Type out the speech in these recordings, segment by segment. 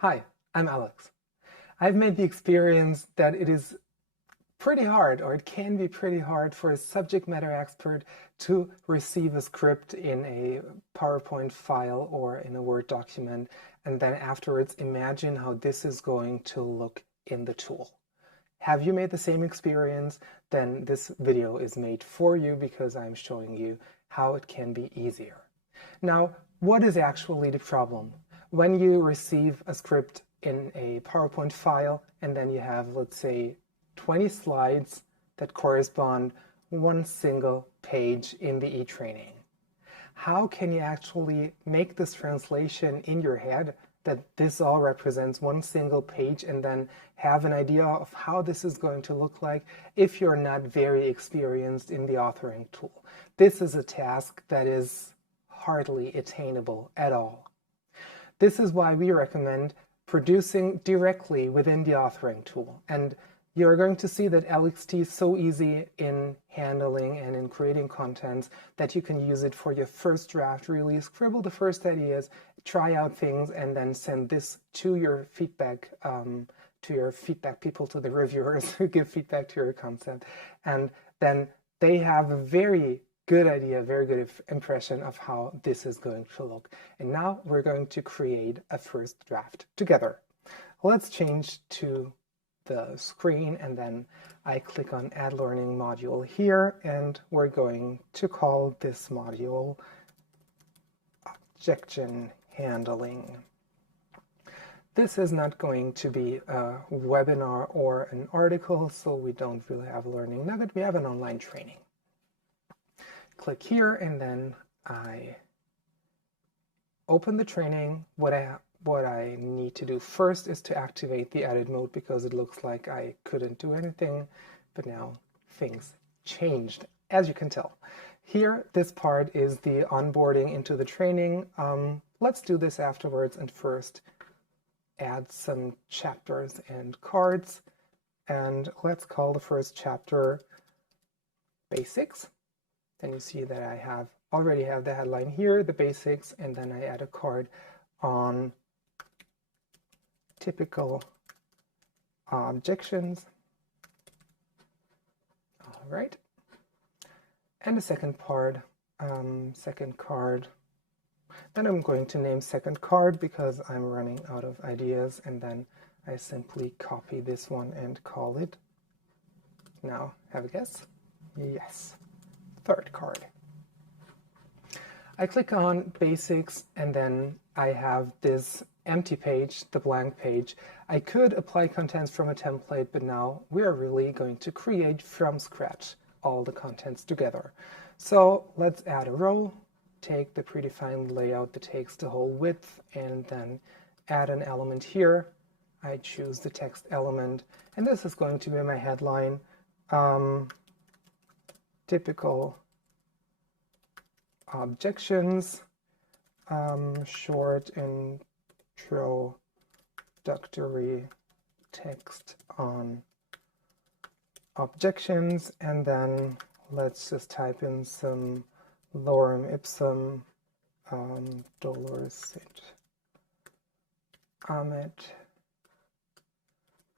Hi, I'm Alex. I've made the experience that it is pretty hard, or it can be pretty hard, for a subject matter expert to receive a script in a PowerPoint file or in a Word document, and then afterwards imagine how this is going to look in the tool. Have you made the same experience? Then this video is made for you because I'm showing you how it can be easier. Now, what is actually the problem? When you receive a script in a PowerPoint file and then you have, let's say, 20 slides that correspond one single page in the e-training. How can you actually make this translation in your head that this all represents one single page and then have an idea of how this is going to look like if you're not very experienced in the authoring tool? This is a task that is hardly attainable at all. This is why we recommend producing directly within the authoring tool. And you're going to see that LXT is so easy in handling and in creating contents that you can use it for your first draft. Really scribble the first ideas, try out things, and then send this to your feedback people, to the reviewers who give feedback to your concept. And then they have a very good idea, very good impression of how this is going to look. And now we're going to create a first draft together. Let's change to the screen, and then I click on Add Learning Module here, and we're going to call this module Objection Handling. This is not going to be a webinar or an article, so we don't really have a learning nugget. We have an online training. Click here, and then I open the training. What I need to do first is to activate the edit mode because it looks like I couldn't do anything, but now things changed, as you can tell. Here, this part is the onboarding into the training. Let's do this afterwards, and first add some chapters and cards, and let's call the first chapter Basics. Then you see that I already have the headline here, the basics, and then I add a card on typical objections. All right. And the second part, second card. Then I'm going to name second card because I'm running out of ideas, and then I simply copy this one and call it. Now, have a guess? Yes. Third card. I click on Basics, and then I have this empty page, the blank page. I could apply contents from a template, but now we're really going to create from scratch all the contents together. So let's add a row, take the predefined layout that takes the whole width, and then add an element here. I choose the text element, and this is going to be my headline. Typical objections, short introductory text on objections, and then let's just type in some lorem ipsum, dolor sit amet.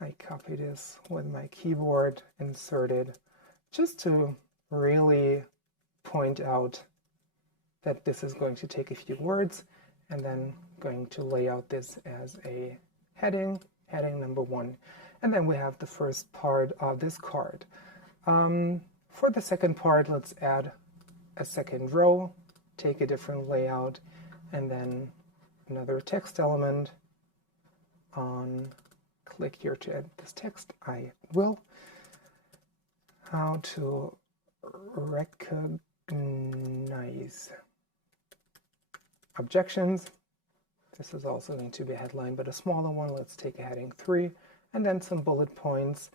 I copy this with my keyboard, inserted, just to really point out that this is going to take a few words, and then going to lay out this as a heading number 1. And then we have the first part of this card. For the second part, let's add a second row, take a different layout, and then another text element. Click here to add this text. I will. How to recognize objections. This is also going to be a headline, but a smaller one. Let's take a heading 3, and then some bullet points.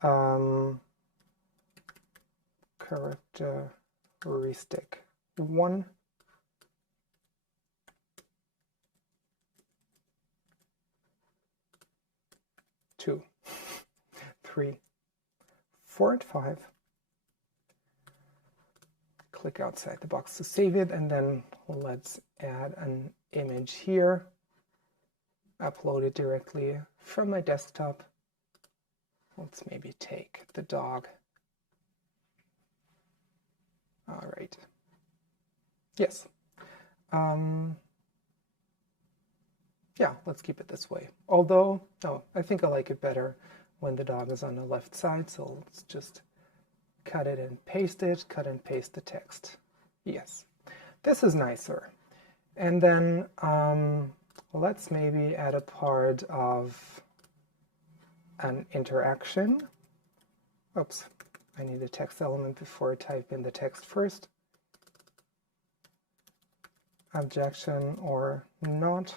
Characteristic 1. 2, 3, 4, and 5. Click outside the box to save it, and then let's add an image here. upload it directly from my desktop. Let's maybe take the dog. All right. Yes. Yeah, let's keep it this way. Although, no, I think I like it better when the dog is on the left side. So let's just cut it and paste it, cut and paste the text. Yes, this is nicer. And then let's maybe add a part of an interaction. Oops, I need a text element before I type in the text first. Objection or not.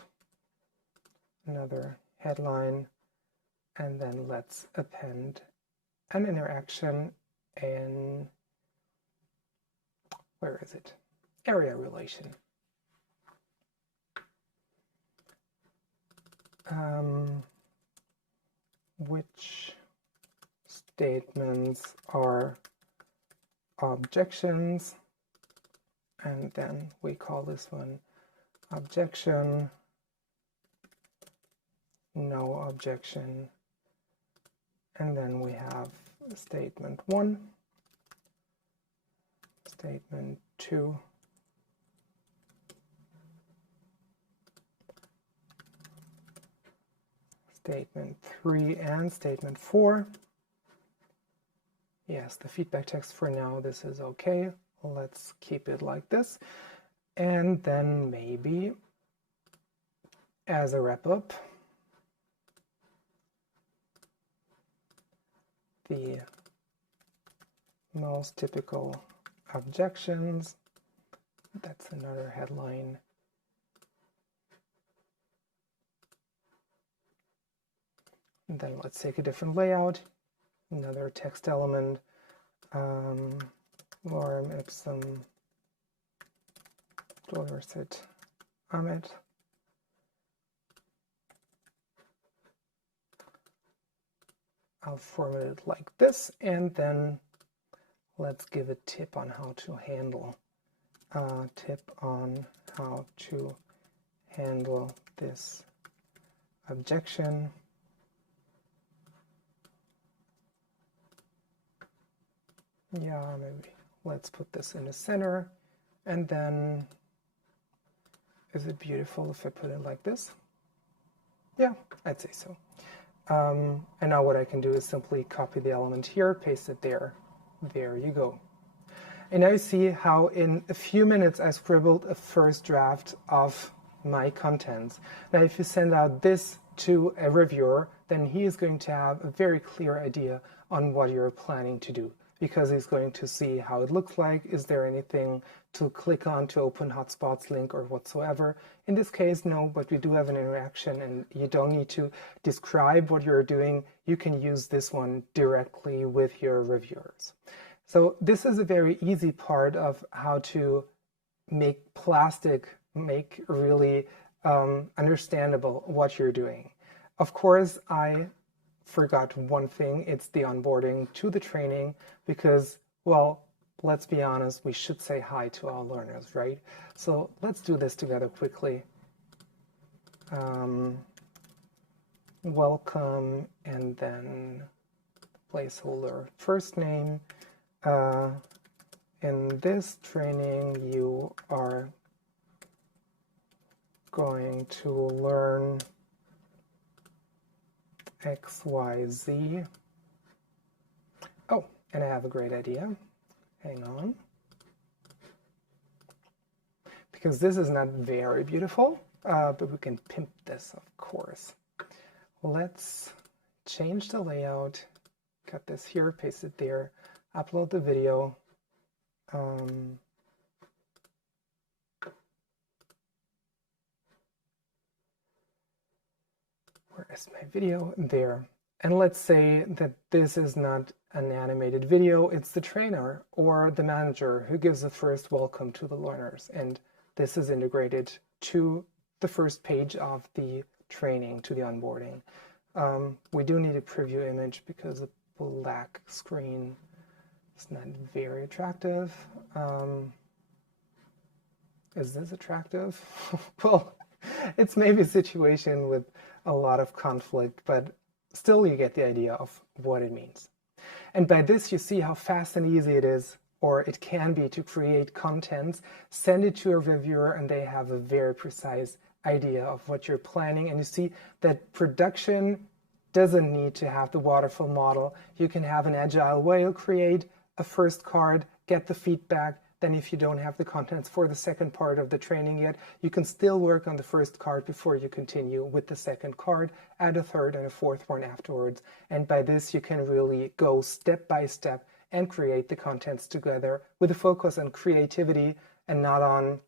Another headline. And then let's append an interaction in, where is it? Area relation. Which statements are objections? And then we call this one objection, no objection. And then we have statement 1, statement 2, statement 3, and statement 4. Yes, the feedback text for now, this is okay. Let's keep it like this. And then maybe as a wrap-up, the most typical objections. That's another headline. And then let's take a different layout. Another text element. Lorem ipsum Dorset Amit. I'll format it like this, and then let's give a tip on how to handle. Tip on how to handle this objection. Yeah, maybe let's put this in the center. And then, is it beautiful if I put it like this? Yeah, I'd say so. And now what I can do is simply copy the element here, paste it there. There you go. And now you see how in a few minutes I scribbled a first draft of my contents. Now if you send out this to a reviewer, then he is going to have a very clear idea on what you're planning to do, because he's going to see how it looks like. Is there anything to click on to open hotspots link or whatsoever? In this case, no, but we do have an interaction, and you don't need to describe what you're doing. You can use this one directly with your reviewers. So this is a very easy part of how to make plastic make really understandable what you're doing. Of course, I forgot one thing. It's the onboarding to the training, because, well, let's be honest, we should say hi to our learners, right? So let's do this together quickly. Welcome, and then placeholder first name. In this training, you are going to learn XYZ. Oh, and I have a great idea. Hang on. Because this is not very beautiful, but we can pimp this, of course. Let's change the layout, cut this here, paste it there, upload the video. Where is my video? There. And let's say that this is not an animated video, it's the trainer or the manager who gives the first welcome to the learners. And this is integrated to the first page of the training, to the onboarding. We do need a preview image because a black screen is not very attractive. Is this attractive? Well, it's maybe a situation with a lot of conflict, but still you get the idea of what it means. And by this, you see how fast and easy it is, or it can be, to create contents, send it to a reviewer, and they have a very precise idea of what you're planning. And you see that production doesn't need to have the waterfall model. You can have an agile way. You'll create a first card, get the feedback. Then if you don't have the contents for the second part of the training yet, you can still work on the first card before you continue with the second card, add a third and a fourth one afterwards. And by this, you can really go step by step and create the contents together with a focus on creativity and not on,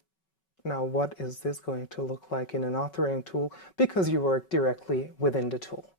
now what is this going to look like in an authoring tool, because you work directly within the tool.